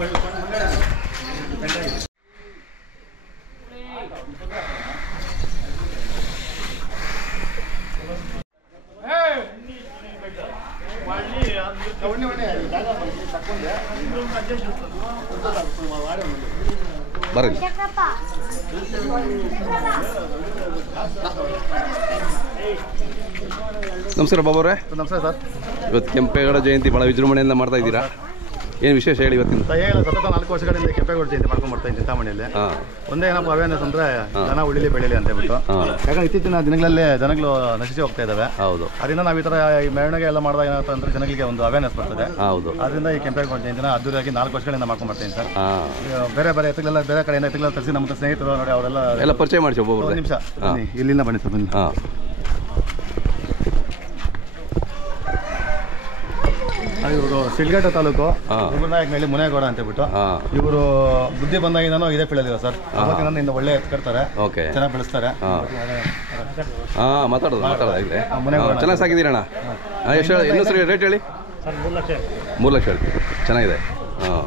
ಬರ್ರಿ. ನಮಸ್ಕಾರ ಬಾಬು ಅವರೇ. ನಮಸ್ಕಾರ ಸರ್. ಇವತ್ತು ಕೆಂಪೇಗೌಡ ಜಯಂತಿ ಭಾಳ ವಿಜೃಂಭಣೆಯಿಂದ ಮಾಡ್ತಾ ಇದ್ದೀರಾ, ಏನು ವಿಶೇಷ ಹೇಳಿ ಇವತ್ತಿನ? ಏನಿಲ್ಲ, ಸತತ 4 ವರ್ಷಗಳಿಂದ ಕೆಂಪೇಗೌಡ ಜಯಂತಿ ಮಾಡ್ಕೊಂಡು ಬರ್ತಾ ಇದ್ದೀನಿ ಚಿಂತಾಮಣಿಯಲ್ಲಿ. ಒಂದೇ ಏನಪ್ಪ ಅವೇರ್ನೆಸ್ ಅಂದ್ರೆ ಜನ ಉಳಿಲಿ ಬೆಳೀಲಿ ಅಂತ ಹೇಳ್ಬಿಟ್ಟು. ಯಾಕಂದ್ರೆ ಇತ್ತೀಚಿನ ದಿನಗಳಲ್ಲಿ ಜನಗಳು ನಶಿಸಿ ಹೋಗ್ತಾ ಇದ್ದಾವೆ. ಹೌದು. ಅದರಿಂದ ನಾವು ಈ ಥರ ಈ ಮೆರವಣಿಗೆ ಎಲ್ಲ ಮಾಡಿದಾಗ ಏನಾಗುತ್ತೆ ಅಂದ್ರೆ ಜನಗಳಿಗೆ ಒಂದು ಅವೇರ್ನೆಸ್ ಬರ್ತದೆ. ಹೌದು. ಅದರಿಂದ ಈ ಕೆಂಪೇಗೌಡ ಜಯಂತಿನ ಅದ್ದೂರಿಯಾಗಿ 4 ವರ್ಷಗಳಿಂದ ಮಾಡ್ಕೊಂಡು ಬರ್ತೀನಿ ಸರ್. ಬೇರೆ ಬೇರೆ ಎತ್ತುಗಳೆಲ್ಲ ಬೇರೆ ಕಡೆಯಿಂದ ಎತ್ತುಗಳೆಲ್ಲ ತರಿಸಿ ನಮ್ಮ ಸ್ನೇಹಿತರು ನೋಡಿ ಅವರೆಲ್ಲ ಪರಿಚಯ ಮಾಡಿಸಿ. ಒಬ್ಬೊಬ್ಬರು ನಿಮಿಷ ಇಲ್ಲಿಂದ ಬನ್ನಿ ಸರ್. ಬನ್ನಿ. ಇವರು ಸಿಲ್ಗೇಟ ತಾಲೂಕು ಗುರುನಾಯಕನಹಳ್ಳಿ ಮುನೇಗೌಡ ಅಂತ ಹೇಳ್ಬಿಟ್ಟು. ಇವರು ಬುದ್ಧಿ ಬಂದಾಗಿಂದನೂ ಇದೇ ಫೀಲ್ಡ್ ಸರ್. ಅವತ್ತಿನಿಂದ ಒಳ್ಳೆ ಎತ್ಕಡ್ತಾರೆ, ಚೆನ್ನಾಗಿ ಬೆಳೆಸ್ತಾರೆ. ಮಾತಾಡೋದು ಚೆನ್ನಾಗಿ ಸಾಕಿದ್ದೀರಣ್ಣ. ಎಷ್ಟು ಇನ್ನೊಂದು ರೇಟ್ ಹೇಳಿ? 3 ಲಕ್ಷ ಹೇಳ್ತೀವಿ. ಚೆನ್ನಾಗಿದೆ.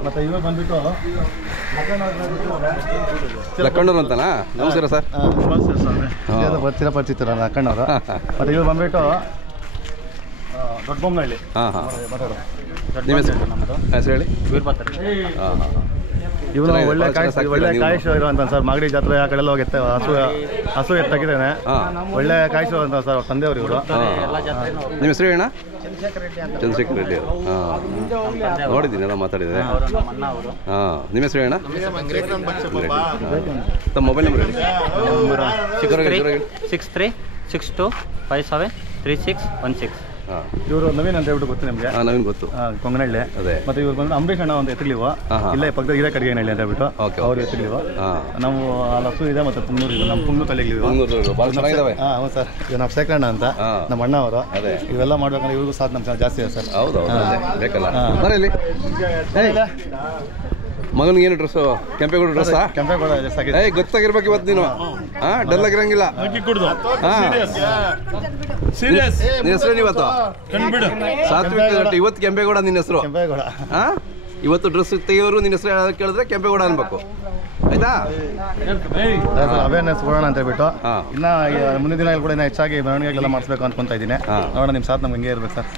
ಮತ್ತೆ ಇವಾಗ ಬಂದ್ಬಿಟ್ಟು ಲಕ್ಕಣ್ಣವ್ರು ಅಂತನಾ? ನಮಸ್ಕಾರ ಸರ್. ಚಿರಪರಿಚಿತರ ಲಕ್ಕಣ್ಣವರು. ಮತ್ತೆ ಇವಾಗ ಬಂದ್ಬಿಟ್ಟು ದೊಡ್ಡಬೊಮ್ಮನಹಳ್ಳಿ. ನಿಮ್ಮ ಹೆಸರು ಹೇಳಿ? ಇವನು ಒಳ್ಳೆ ಕಾಯಿಶ್ ಇರುವಂತ ಸರ್. ಮಾಗಡಿ ಜಾತ್ರೆ ಆ ಕಡೆಲ್ಲ ಹೋಗಿ ಹಸು ಎತ್ತಾಗಿದ್ದೇನೆ. ಒಳ್ಳೆ ಕಾಯಿಶ್ ಅಂತ ಸರ್ ಅವ್ರ ತಂದೆಯವರು ಇವರು. ನಿಮ್ಮ ಹೆಸರು ಹೇಳ? ಚಂದ್ರಶೇಖರ್ ರೆಡ್ಡಿ ಅವರು. ನೋಡಿದ್ದೀನಿ, ಎಲ್ಲ ಮಾತಾಡಿದೆ. ನಿಮ್ಮ ಹೆಸರು ಹೇಳ? ತಮ್ಮ ಮೊಬೈಲ್ ನಂಬರ್ ಹೇಳಿ. 6362573616. ಇವರು ನವೀನ್ ಅಂತ ಹೇಳ್ಬಿಟ್ಟು ಗೊತ್ತು ನಿಮಗೆ? ನವೀನ್ ಗೊತ್ತು. ಕೊಂಗನಹಳ್ಳಿ. ಅದೇ. ಮತ್ತೆ ಇವ್ರು ಬಂದು ಅಂಬರೀಷ್ ಅಣ್ಣ ಒಂದು ಎತ್ತಲಿವ ಇಲ್ಲೇ ಪಕ್ಕದ ಹಿರೇ ಕಡಿಗೆನಹಳ್ಳಿ ಅಂತ ಹೇಳ್ಬಿಟ್ಟು ಅವ್ರು ಎತ್ತಲಿವ. ನಾವು ಹಸು ಇದೆ ಮತ್ತೆ ಪುಂಗ್ನೂರು ಇದೆ. ನಮ್ಮ ಪುಂಗ್ನೂರು ತಲೆಗಳಿವೆ. ಹೌದು ಸರ್. ಇವ್ ನಾವು ಶೇಖರಣ್ಣ ಅಂತ ನಮ್ಮ ಅಣ್ಣ ಅವರು. ಇವೆಲ್ಲ ಮಾಡ್ಬೇಕಂದ್ರೆ ಇವ್ರಿಗೂ ಸಾಥ್ ನಮ್ಮ ಜಾಸ್ತಿ ಇದೆ ಸರ್. ಹೌದು, ಬೇಕಲ್ಲ. ಬರಲಿ. ಮಗನಿಗೆ ಏನು ಡ್ರೆಸ್ಸು? ಕೆಂಪೇಗೌಡ ಡ್ರೆಸ್ಸಾ? ಕೆಂಪೇಗೌಡ ಡ್ರೆಸ್ ಆಗಿದೆ. ಗೊತ್ತಾಗಿರ್ಬೇಕು ಇವತ್ತು ನೀನು. ಡಲ್ ಆಗಿರಂಗಿಲ್ಲ. ನಿನ್ನ ಹೆಸರು ಇವತ್ತು ಸಾತ್ವಿಕ. ಇವತ್ತು ಕೆಂಪೇಗೌಡ ನಿನ್ನ ಹೆಸರು. ಇವತ್ತು ಡ್ರೆಸ್ ತೆಗೆಯೋರು ನಿನ್ನ ಹೆಸರು ಕೇಳಿದ್ರೆ ಕೆಂಪೇಗೌಡ ಅನ್ಬೇಕು. ಆಯ್ತಾ? ಅವೇರ್ನೆಸ್ ಕೊಡೋಣ ಅಂತ ಹೇಳ್ಬಿಟ್ಟು ಇನ್ನ ಮುಂದಿನ ದಿನಗಳು ಕೂಡ ಹೆಚ್ಚಾಗಿ ಮೆರವಣಿಗೆಗಳೆಲ್ಲ ಮಾಡಿಸ್ಬೇಕು ಅನ್ಕೊಂತ ಇದ್ದೀನಿ. ನೋಡೋಣ, ನಿಮ್ಮ ಸಾಥ್ ನಮ್ಗೆ ಹಿಂಗೆ ಇರ್ಬೇಕು ಸರ್.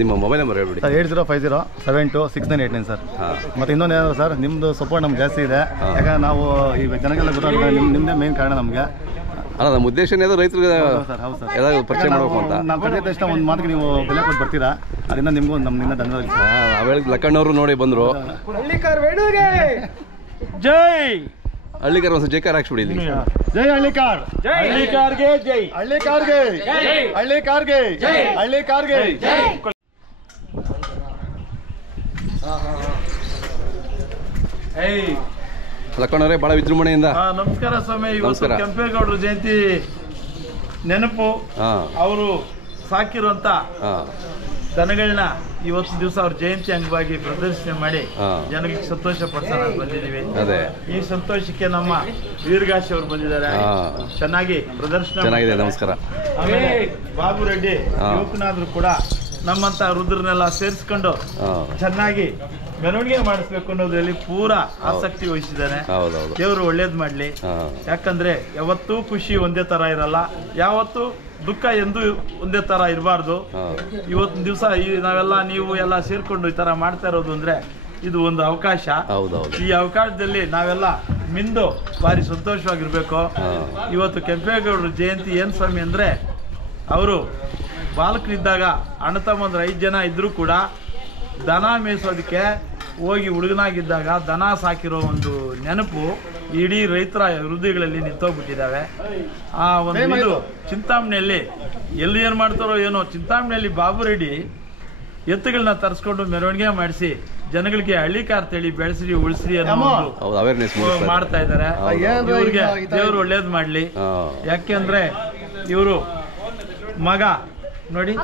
ನಿಮ್ಮ ಮೊಬೈಲ್ ನಂಬರ್ ಹೇಳ್ಬಿಡಿ. 8050726989 ಸರ್. ಮತ್ತೆ ಇನ್ನೊಂದು ಏನಾದ್ರು ಸರ್, ನಿಮ್ಮದು ಸಪೋರ್ಟ್ ನಮ್ಗೆ ಜಾಸ್ತಿ ಇದೆ. ಯಾಕಂದ್ರೆ ನಾವು ಈ ಜನಗೆಲ್ಲ ಗೊತ್ತಾಗ ನಿಮ್ಮದೇ ಮೇನ್ ಕಾರಣ ನಮಗೆ. ಅಲ್ಲ, ನಮ್ಮ ಉದ್ದೇಶ ಏನಾದ್ರು ರೈತರಿಗೆ ಯಾವ್ದಾದ್ರು ಪರಿಚಯ ಮಾಡಬೇಕು ಅಂತ. ನಾವು ಕಲಿತ ತಕ್ಷಣ ಒಂದು ಮಾತಿಗೆ ನೀವು ಬೆಲೆ ಕೊಟ್ಟು ಬರ್ತೀರಾ, ಅದರಿಂದ ನಿಮಗೂ ನಮ್ಮಿಂದ ಧನ್ಯವಾದ. ಅವೇಳಿ ಲಕ್ಕಣ್ಣವರು ನೋಡಿ ಬಂದರು. ಜೈ ಹಳ್ಳಿಕಾರ್ ಒಂದು ಜೈಕಾರ ಹಾಕ್ಸ್ಬಿಡಿ ಇಲ್ಲಿ. ಜೈ ಹಳ್ಳಿಕಾರ್. ಹಳ್ಳಿಕಾರ್ಗೆ ಜೈ. ಹಳ್ಳಿಕಾರ್ಗೆ ಹಳ್ಳಿಕಾರ್ಗೆ ಹಳ್ಳಿಕಾರ್ಗೆ. ಲಕ್ಕಣ್ಣವರೇ, ಬಹಳ ವಿಜೃಂಭಣೆಯಿಂದ ನಮಸ್ಕಾರ ಸ್ವಾಮಿ. ಇವತ್ತು ಕೆಂಪೇಗೌಡರ ಜಯಂತಿ ನೆನಪು. ಅವರು ಸಾಕಿರುವಂತ ದನಗಳನ್ನ ಇವತ್ತು ದಿವಸ ಅವ್ರ ಜಯಂತಿ ಅಂಗವಾಗಿ ಪ್ರದರ್ಶನ ಮಾಡಿ ಜನಗಳಿಗೆ ಸಂತೋಷ ಪಡಿಸೋಣ ಬಂದಿದ್ದೀವಿ. ಈ ಸಂತೋಷಕ್ಕೆ ನಮ್ಮ ವೀರಗಾಶಿ ಅವರು ಬಂದಿದ್ದಾರೆ. ಚೆನ್ನಾಗಿ ಪ್ರದರ್ಶನ ಚೆನ್ನಾಗಿದೆ. ನಮಸ್ಕಾರ. ಆಮೇಲೆ ಬಾಬು ರೆಡ್ಡಿ ಯುವಕನಾದ್ರೂ ಕೂಡ ನಮ್ಮಂತ ರುದ್ರನೆಲ್ಲ ಸೇರಿಸ್ಕೊಂಡು ಚೆನ್ನಾಗಿ ಮೆರವಣಿಗೆ ಮಾಡಿಸ್ಬೇಕು ಅನ್ನೋದ್ರಲ್ಲಿ ಪೂರಾ ಆಸಕ್ತಿ ವಹಿಸಿದ್ದಾನೆ. ದೇವರು ಒಳ್ಳೇದ್ ಮಾಡ್ಲಿ. ಯಾಕಂದ್ರೆ ಯಾವತ್ತೂ ಖುಷಿ ಒಂದೇ ತರ ಇರಲ್ಲ, ಯಾವತ್ತೂ ದುಃಖ ಎಂದು ಒಂದೇ ತರ ಇರಬಾರ್ದು. ಇವತ್ತಿನ ದಿವಸ ನಾವೆಲ್ಲ ನೀವು ಎಲ್ಲ ಸೇರ್ಕೊಂಡು ಈ ತರ ಮಾಡ್ತಾ ಇರೋದು ಅಂದ್ರೆ ಇದು ಒಂದು ಅವಕಾಶ. ಈ ಅವಕಾಶದಲ್ಲಿ ನಾವೆಲ್ಲ ಮಿಂದು ಭಾರಿ ಸಂತೋಷವಾಗಿರ್ಬೇಕು. ಇವತ್ತು ಕೆಂಪೇಗೌಡರ ಜಯಂತಿ ಏನ್ ಸ್ವಾಮಿ ಅಂದ್ರೆ, ಅವರು ಬಾಲಕರಿದ್ದಾಗ ಅಣ್ಣ ತಮ್ಮಂದ್ರೆ 5 ಜನ ಇದ್ರು ಕೂಡ ದನ ಮೇಯಿಸೋದಕ್ಕೆ ಹೋಗಿ ಹುಡುಗನಾಗಿದ್ದಾಗ ದನ ಸಾಕಿರೋ ಒಂದು ನೆನಪು ಇಡೀ ರೈತರ ಹೃದಯಗಳಲ್ಲಿ ನಿಂತೋಗ್ಬಿಟ್ಟಿದ್ದಾವೆ. ಆ ಒಂದು ಇದು ಚಿಂತಾಮಣಿಯಲ್ಲಿ ಎಲ್ಲಿ ಏನು ಮಾಡ್ತಾರೋ ಏನೋ, ಚಿಂತಾಮಣಿಯಲ್ಲಿ ಬಾಬು ರೆಡ್ಡಿ ಎತ್ತುಗಳನ್ನ ತರಿಸ್ಕೊಂಡು ಮೆರವಣಿಗೆ ಮಾಡಿಸಿ ಜನಗಳಿಗೆ ಹಳ್ಳಿಕಾರ್ ತಳಿ ಬೆಳೆಸ್ರಿ ಉಳಿಸ್ರಿ ಅನ್ನೋ ಮಾಡ್ತಾ ಇದ್ದಾರೆ. ಇವ್ರಿಗೆ ದೇವರು ಒಳ್ಳೇದ್ ಮಾಡ್ಲಿ. ಯಾಕೆಂದ್ರೆ ಇವರು ಮಗ ನೋಡಿ.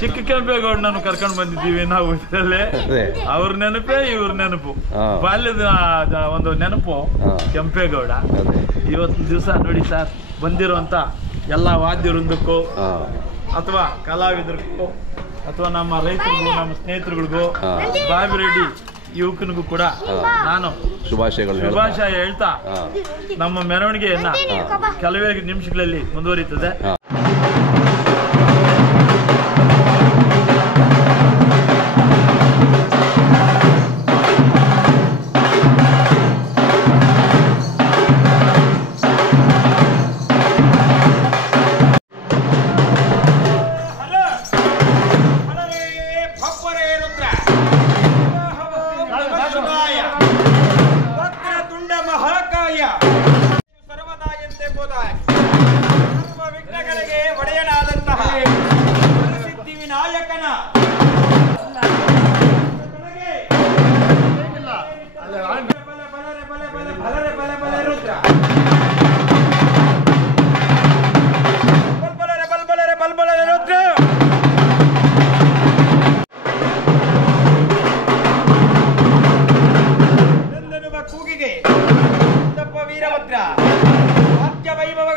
ಚಿಕ್ಕ ಕೆಂಪೇಗೌಡ ನಾನು ಕರ್ಕೊಂಡು ಬಂದಿದ್ದೀವಿ ನಾವು ಇದರಲ್ಲೇ. ಅವ್ರ ನೆನಪೇ ಇವ್ರ ನೆನಪು, ಬಾಲ್ಯದ ಒಂದು ನೆನಪು ಕೆಂಪೇಗೌಡ. ಇವತ್ತಿನ ದಿವಸ ನೋಡಿ ಸರ್, ಬಂದಿರುವಂತ ಎಲ್ಲ ವಾದ್ಯ ವೃಂದಕ್ಕೂ ಅಥವಾ ಕಲಾವಿದರಿಗೂ ಅಥವಾ ನಮ್ಮ ರೈತರಿಗೂ ನಮ್ಮ ಸ್ನೇಹಿತರುಗಳಿಗೂ ಬಾವಿರೆಡ್ಡಿ ಯುವಕನಿಗೂ ಕೂಡ ನಾನು ಶುಭಾಶಯ ಹೇಳ್ತಾ ನಮ್ಮ ಮೆರವಣಿಗೆಯನ್ನ ಕೆಲವೇ ನಿಮಿಷಗಳಲ್ಲಿ ಮುಂದುವರಿಯುತ್ತದೆ. ಕೂಗಿಗೆ ವೀರಭದ್ರ ವಾಕ್ಯ ವೈಭವ